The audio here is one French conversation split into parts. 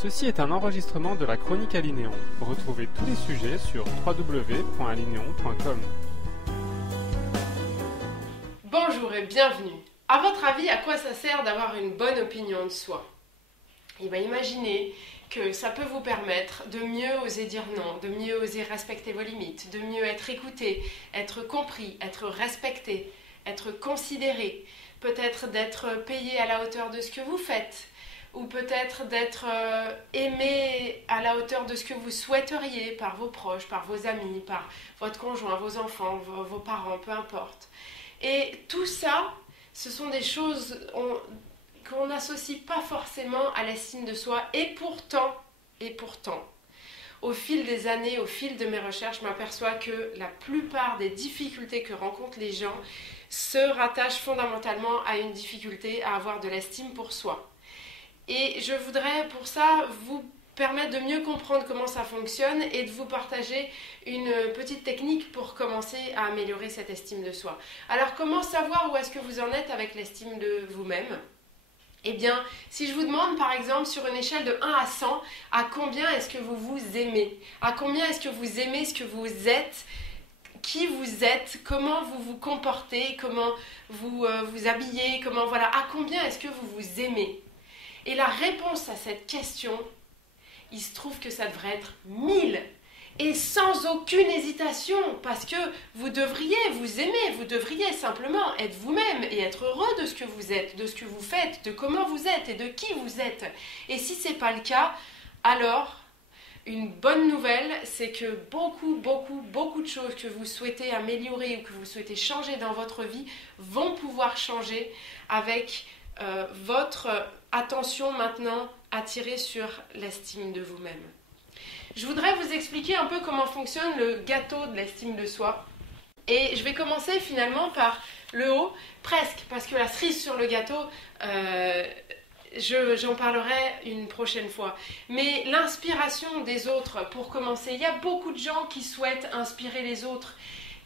Ceci est un enregistrement de la Chronique Alinéon. Retrouvez tous les sujets sur www.alinéon.com. Bonjour et bienvenue. À votre avis, à quoi ça sert d'avoir une bonne opinion de soi? Eh bien, imaginez que ça peut vous permettre de mieux oser dire non, de mieux oser respecter vos limites, de mieux être écouté, être compris, être respecté, être considéré, peut-être d'être payé à la hauteur de ce que vous faites, ou peut-être d'être aimé à la hauteur de ce que vous souhaiteriez par vos proches, par vos amis, par votre conjoint, vos enfants, vos parents, peu importe. Et tout ça, ce sont des choses qu'on n'associe pas forcément à l'estime de soi. Et pourtant, au fil des années, au fil de mes recherches, je m'aperçois que la plupart des difficultés que rencontrent les gens se rattachent fondamentalement à une difficulté à avoir de l'estime pour soi. Et je voudrais pour ça vous permettre de mieux comprendre comment ça fonctionne et de vous partager une petite technique pour commencer à améliorer cette estime de soi. Alors comment savoir où est-ce que vous en êtes avec l'estime de vous-même ? Eh bien, si je vous demande par exemple sur une échelle de 1 à 100, à combien est-ce que vous vous aimez ? À combien est-ce que vous aimez ce que vous êtes ? Qui vous êtes, comment vous vous comportez, comment vous vous habillez, à combien est-ce que vous vous aimez ? Et la réponse à cette question, il se trouve que ça devrait être 1000 et sans aucune hésitation parce que vous devriez vous aimer, vous devriez simplement être vous-même et être heureux de ce que vous êtes, de ce que vous faites, de comment vous êtes et de qui vous êtes. Et si ce n'est pas le cas, alors une bonne nouvelle, c'est que beaucoup de choses que vous souhaitez améliorer ou que vous souhaitez changer dans votre vie vont pouvoir changer avec votre attention maintenant attirée sur l'estime de vous-même. Je voudrais vous expliquer un peu comment fonctionne le gâteau de l'estime de soi. Et je vais commencer finalement par le haut, presque, parce que la cerise sur le gâteau, j'en parlerai une prochaine fois. Mais l'inspiration des autres, pour commencer, il y a beaucoup de gens qui souhaitent inspirer les autres,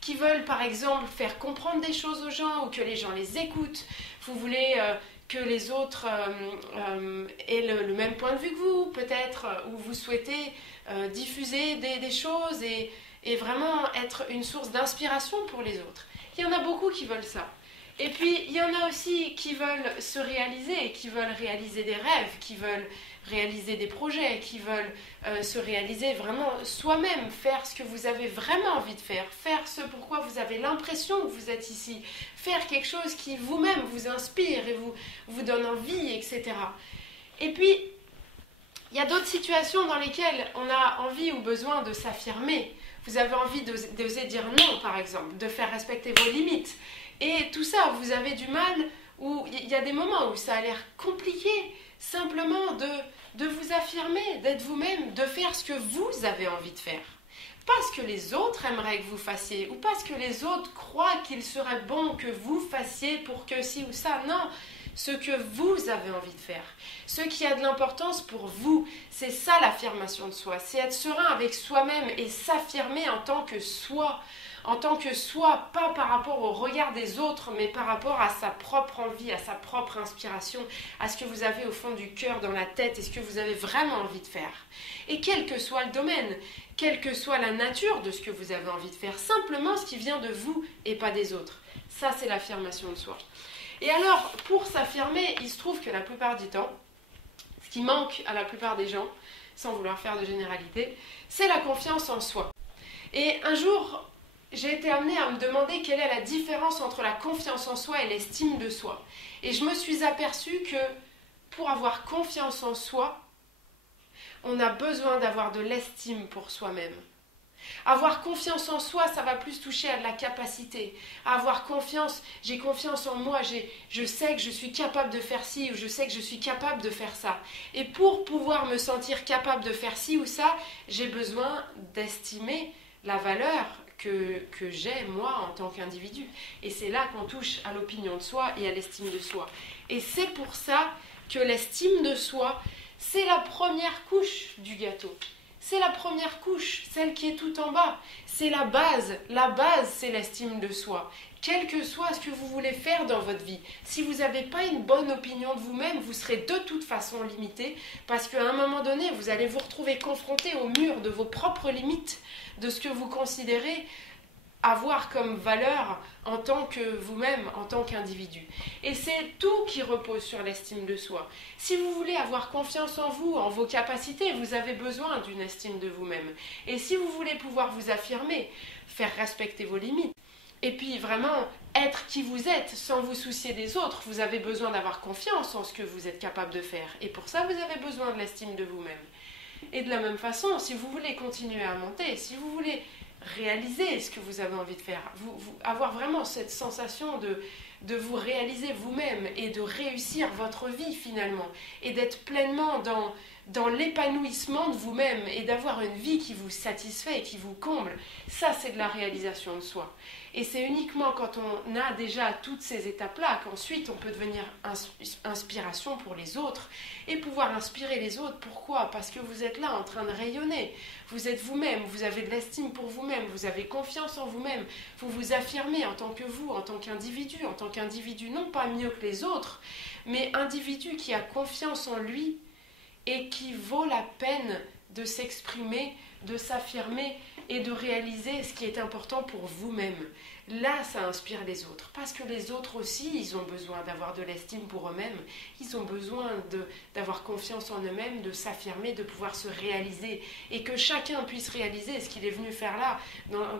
qui veulent par exemple faire comprendre des choses aux gens ou que les gens les écoutent. Vous voulez que les autres aient le même point de vue que vous, peut-être, ou vous souhaitez diffuser des choses et vraiment être une source d'inspiration pour les autres. Il y en a beaucoup qui veulent ça. Et puis, il y en a aussi qui veulent se réaliser, qui veulent réaliser des rêves, qui veulent réaliser des projets, qui veulent se réaliser vraiment soi-même, faire ce que vous avez vraiment envie de faire ce pourquoi vous avez l'impression que vous êtes ici, faire quelque chose qui vous-même vous inspire et vous donne envie, etc. Et puis, il y a d'autres situations dans lesquelles on a envie ou besoin de s'affirmer. Vous avez envie d'oser dire non, par exemple, de faire respecter vos limites. Et tout ça, vous avez du mal, ou il y a des moments où ça a l'air compliqué, simplement de vous affirmer, d'être vous-même, de faire ce que vous avez envie de faire. Pas ce que les autres aimeraient que vous fassiez, ou pas ce que les autres croient qu'il serait bon que vous fassiez pour que ci ou ça, non. Ce que vous avez envie de faire, ce qui a de l'importance pour vous, c'est ça l'affirmation de soi, c'est être serein avec soi-même et s'affirmer en tant que soi, pas par rapport au regard des autres, mais par rapport à sa propre envie, à sa propre inspiration, à ce que vous avez au fond du cœur, dans la tête, et ce que vous avez vraiment envie de faire. Et quel que soit le domaine, quelle que soit la nature de ce que vous avez envie de faire, simplement ce qui vient de vous et pas des autres. Ça, c'est l'affirmation de soi. Et alors, pour s'affirmer, il se trouve que la plupart du temps, ce qui manque à la plupart des gens, sans vouloir faire de généralité, c'est la confiance en soi. Et un jour, j'ai été amenée à me demander quelle est la différence entre la confiance en soi et l'estime de soi. Et je me suis aperçue que pour avoir confiance en soi, on a besoin d'avoir de l'estime pour soi-même. Avoir confiance en soi, ça va plus toucher à de la capacité. Avoir confiance, j'ai confiance en moi, je sais que je suis capable de faire ci ou je sais que je suis capable de faire ça. Et pour pouvoir me sentir capable de faire ci ou ça, j'ai besoin d'estimer la valeur que j'ai moi en tant qu'individu. Et c'est là qu'on touche à l'opinion de soi et à l'estime de soi. Et c'est pour ça que l'estime de soi, c'est la première couche du gâteau. c'est la première couche, celle qui est tout en bas. C'est la base. La base, c'est l'estime de soi. Quel que soit ce que vous voulez faire dans votre vie, si vous n'avez pas une bonne opinion de vous-même, vous serez de toute façon limité parce qu'à un moment donné, vous allez vous retrouver confronté au mur de vos propres limites, de ce que vous considérez avoir comme valeur en tant que vous-même, en tant qu'individu. Et c'est tout qui repose sur l'estime de soi. Si vous voulez avoir confiance en vous, en vos capacités, vous avez besoin d'une estime de vous-même. Et si vous voulez pouvoir vous affirmer, faire respecter vos limites, et puis vraiment être qui vous êtes sans vous soucier des autres, vous avez besoin d'avoir confiance en ce que vous êtes capable de faire. Et pour ça, vous avez besoin de l'estime de vous-même. Et de la même façon, si vous voulez continuer à monter, si vous voulez réaliser ce que vous avez envie de faire, avoir vraiment cette sensation de vous réaliser vous-même et de réussir votre vie finalement, et d'être pleinement dans l'épanouissement de vous-même et d'avoir une vie qui vous satisfait et qui vous comble, ça c'est de la réalisation de soi. Et c'est uniquement quand on a déjà toutes ces étapes-là qu'ensuite on peut devenir inspiration pour les autres et pouvoir inspirer les autres. Pourquoi ? Parce que vous êtes là en train de rayonner. Vous êtes vous-même, vous avez de l'estime pour vous-même, vous avez confiance en vous-même, vous vous affirmez en tant que vous, en tant qu'individu, non pas mieux que les autres, mais individu qui a confiance en lui et qui vaut la peine de s'exprimer, de s'affirmer et de réaliser ce qui est important pour vous-même. Là, ça inspire les autres, parce que les autres aussi, ils ont besoin d'avoir de l'estime pour eux-mêmes, ils ont besoin d'avoir confiance en eux-mêmes, de s'affirmer, de pouvoir se réaliser, et que chacun puisse réaliser ce qu'il est venu faire là,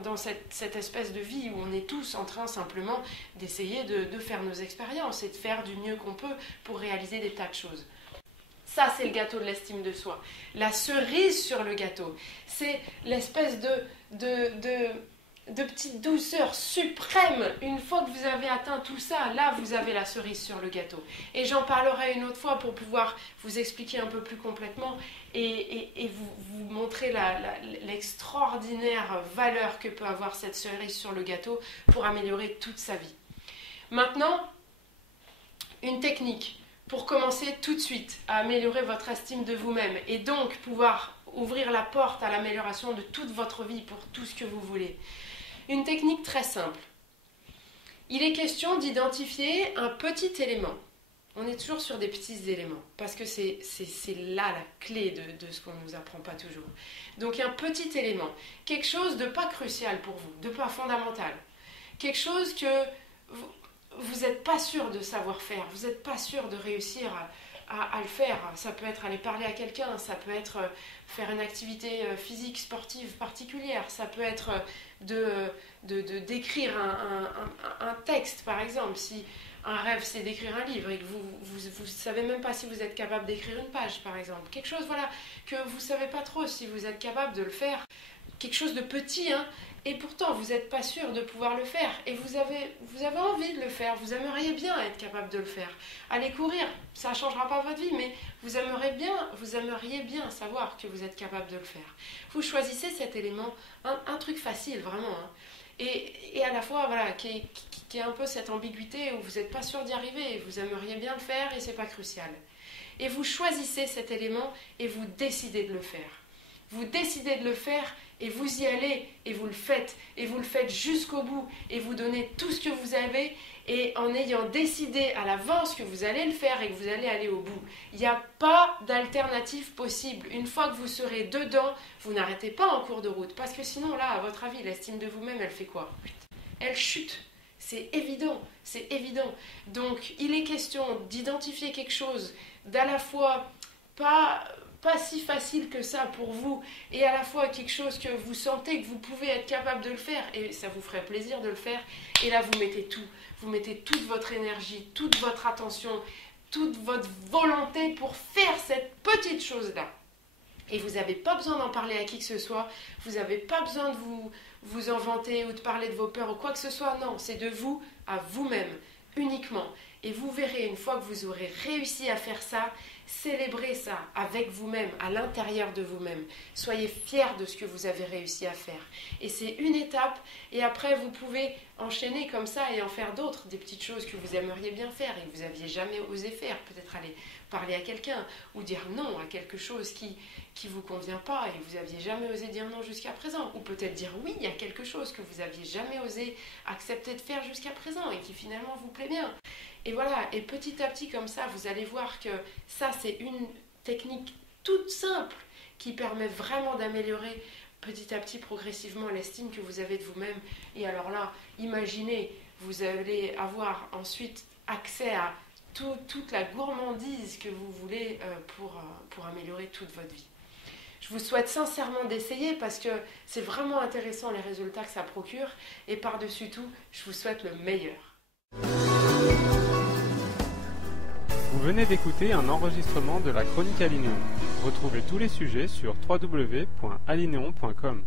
dans cette espèce de vie où on est tous en train simplement d'essayer de faire nos expériences et de faire du mieux qu'on peut pour réaliser des tas de choses. Ça, c'est le gâteau de l'estime de soi. La cerise sur le gâteau, c'est l'espèce de petite douceur suprême. Une fois que vous avez atteint tout ça, là, vous avez la cerise sur le gâteau. Et j'en parlerai une autre fois pour pouvoir vous expliquer un peu plus complètement et vous montrer l'extraordinaire valeur que peut avoir cette cerise sur le gâteau pour améliorer toute sa vie. Maintenant, une technique pour commencer tout de suite à améliorer votre estime de vous-même et donc pouvoir ouvrir la porte à l'amélioration de toute votre vie pour tout ce que vous voulez. Une technique très simple. Il est question d'identifier un petit élément. On est toujours sur des petits éléments parce que c'est là la clé de ce qu'on ne nous apprend pas toujours. Donc un petit élément, quelque chose de pas crucial pour vous, de pas fondamental. Quelque chose que vous n'êtes pas sûr de savoir faire, vous n'êtes pas sûr de réussir à le faire. Ça peut être aller parler à quelqu'un, ça peut être faire une activité physique, sportive particulière, ça peut être d'écrire un texte par exemple. Si un rêve c'est d'écrire un livre et que vous savez même pas si vous êtes capable d'écrire une page par exemple. Quelque chose voilà, que vous savez pas trop si vous êtes capable de le faire. Quelque chose de petit, hein, et pourtant vous n'êtes pas sûr de pouvoir le faire et vous avez envie de le faire, vous aimeriez bien être capable de le faire. Aller courir, ça ne changera pas votre vie, mais vous aimeriez bien savoir que vous êtes capable de le faire. Vous choisissez cet élément, un truc facile vraiment, hein, et à la fois voilà, qui est un peu cette ambiguïté où vous n'êtes pas sûr d'y arriver, vous aimeriez bien le faire et c'est pas crucial. Et vous choisissez cet élément et vous décidez de le faire. Vous décidez de le faire et vous y allez et vous le faites jusqu'au bout et vous donnez tout ce que vous avez et en ayant décidé à l'avance que vous allez le faire et que vous allez aller au bout. Il n'y a pas d'alternative possible. Une fois que vous serez dedans, vous n'arrêtez pas en cours de route parce que sinon là, à votre avis, l'estime de vous-même, elle fait quoi ? Elle chute. C'est évident, c'est évident. Donc, il est question d'identifier quelque chose d'à la fois pas si facile que ça pour vous et à la fois quelque chose que vous sentez que vous pouvez être capable de le faire et ça vous ferait plaisir de le faire et là vous mettez toute votre énergie, toute votre attention, toute votre volonté pour faire cette petite chose-là. Et vous n'avez pas besoin d'en parler à qui que ce soit, vous n'avez pas besoin de vous en vanter ou de parler de vos peurs ou quoi que ce soit, non, c'est de vous à vous-même uniquement. Et vous verrez, une fois que vous aurez réussi à faire ça, célébrez ça avec vous-même, à l'intérieur de vous-même. Soyez fiers de ce que vous avez réussi à faire. Et c'est une étape, et après vous pouvez enchaîner comme ça et en faire d'autres, des petites choses que vous aimeriez bien faire et que vous n'aviez jamais osé faire. Peut-être aller parler à quelqu'un ou dire non à quelque chose qui vous convient pas et vous n'aviez jamais osé dire non jusqu'à présent. Ou peut-être dire oui à quelque chose que vous n'aviez jamais osé accepter de faire jusqu'à présent et qui finalement vous plaît bien. Et voilà, et petit à petit comme ça, vous allez voir que ça c'est une technique toute simple qui permet vraiment d'améliorer petit à petit, progressivement, l'estime que vous avez de vous-même. Et alors là, imaginez, vous allez avoir ensuite accès à toute la gourmandise que vous voulez pour améliorer toute votre vie. Je vous souhaite sincèrement d'essayer parce que c'est vraiment intéressant les résultats que ça procure. Et par-dessus tout, je vous souhaite le meilleur. Vous venez d'écouter un enregistrement de la Chronique Alinéon. Retrouvez tous les sujets sur www.alinéon.com.